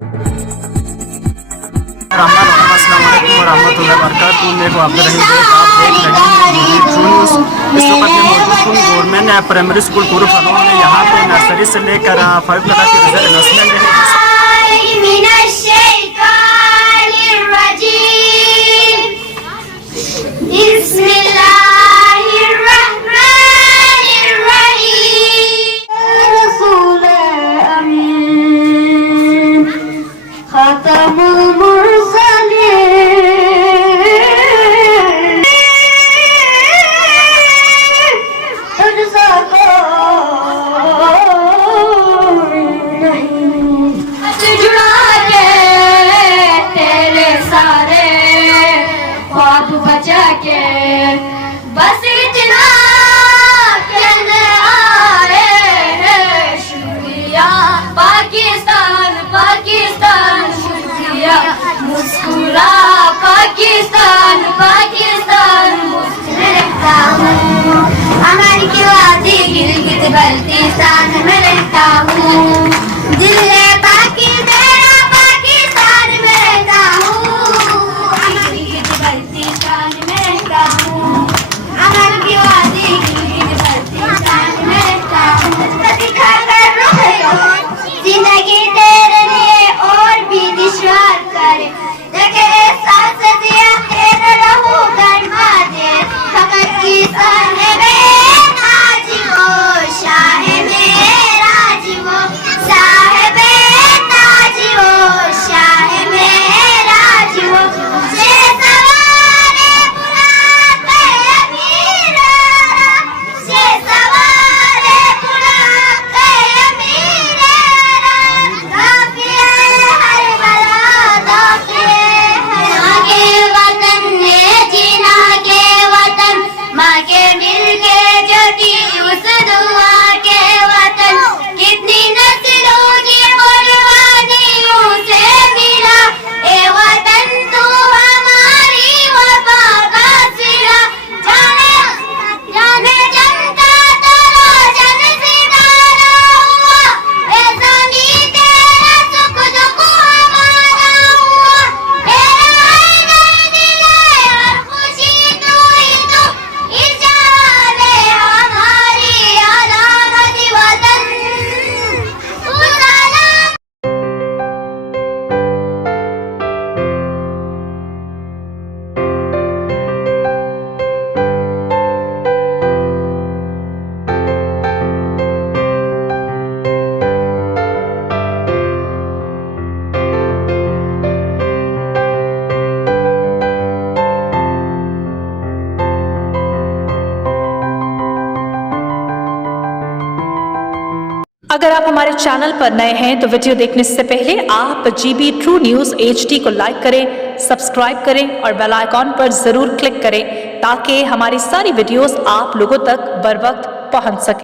अस्सलाम वालेकुम वरहमतुल्लाहि वबरकातुहू। मेरे को आप देख रहे हैं ट्रू न्यूज़। इस वक्त मैं मौजूद हूँ गवर्नमेंट प्राइमरी स्कूल टूर फनों में। यहाँ पे नर्सरी से लेकर 5 तक की रिजल्ट अनाउंसमेंट है। बचा के बस इतना कहने आए हैं शुक्रिया पाकिस्तान पाकिस्तान शुक्रिया मुस्कुरा पाकिस्तान पाकिस्तान मुस्कुरा हूँ हमारी क्यों आती गिलगित बल्तिस्तान में रहता हूँ दिल है पाकि मेरा पाकिस्तान में रहता हूँ हमारी गिलगित बल्तिस्तान में रहता हूँ हमारी क्यों आती गिलगित बल्तिस्तान में रहता हूँ दिखा कर रुख जिंदगी तेरे लिए और भी दुश्वार करे देखे एहसास दिया तेरे रहूं गरमा दे फकत की साहिब नाजिमो शाह मेरा जीवो साहिब नाजिमो शाह मेरा जीवो से सवारे बुलाते अमीरा से सवारे बुलाते अमीरा दाफिए हर बला दाफिए माँ के वतन ने जीना के वतन माँ के मिल के ज्योति उस दुआ के वतन कितनी नस्लों की कुर्बानियों से मिला ए वतन तू हमारी वफा का सिला जाने जाने जनता तेरा जन सितारा हुआ ए ज़मीं तेरा सुख दुख हमारा हुआ तेरा है दिल और खुशी तू ही तू इजाज़ हमारी अलामत वतन तू सलाम। अगर आप हमारे चैनल पर नए हैं तो वीडियो देखने से पहले आप GB ट्रू न्यूज़ HD को लाइक करें, सब्सक्राइब करें और बेल आइकॉन पर जरूर क्लिक करें ताकि हमारी सारी वीडियोस आप लोगों तक बर वक्त पहुंच सके।